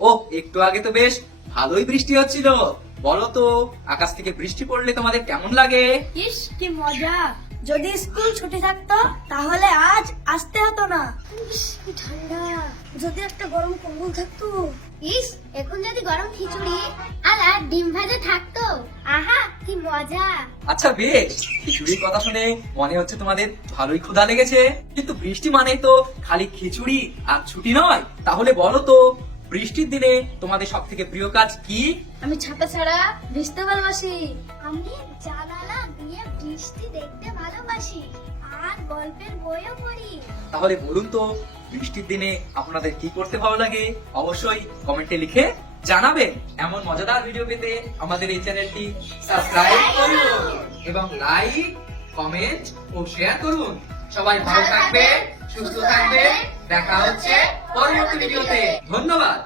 ও একটু আগে তো বেশ ভালোই বৃষ্টি হচ্ছিল। বলো তো আকাশ থেকে বৃষ্টি পড়লে তোমাদের কেমন লাগে? ইস কি মজা! যদি স্কুল ছুটি থাকতো তাহলে আজ আসতে হতো না। ইস কি ঠান্ডা! যদি একটা গরম কম্বল থাকতো। ইস এখন যদি গরম খিচুড়ি আর ডিম ভাজা থাকতো, আহা কি মজা। আচ্ছা বেশ, খিচুড়ির কথা শুনে মনে হচ্ছে তোমাদের ভালোই ক্ষুধা লেগেছে। কিন্তু বৃষ্টি মানে তো খালি খিচুড়ি আর ছুটি নয়। তাহলে বলো তো বৃষ্টির দিনে তোমাদের সব থেকে প্রিয় কাজ কি? আমি ছাতা ছাড়া ভিজতে ভালোবাসি। আমি জানালা দিয়ে বৃষ্টি দেখতে ভালোবাসি আর গল্পের বইও পড়ি। তাহলে বলুন তো বৃষ্টির দিনে আপনাদের কি করতে ভালো লাগে? অবশ্যই কমেন্টে লিখে জানাবেন। এমন মজাদার ভিডিও পেতে আমাদের এই চ্যানেলটি সাবস্ক্রাইব করুন এবং লাইক, কমেন্ট ও শেয়ার করুন। সবাই ভালো থাকবেন, সুস্থ থাকবেন। দেখা হচ্ছে পরবর্তী ভিডিওতে। ধন্যবাদ।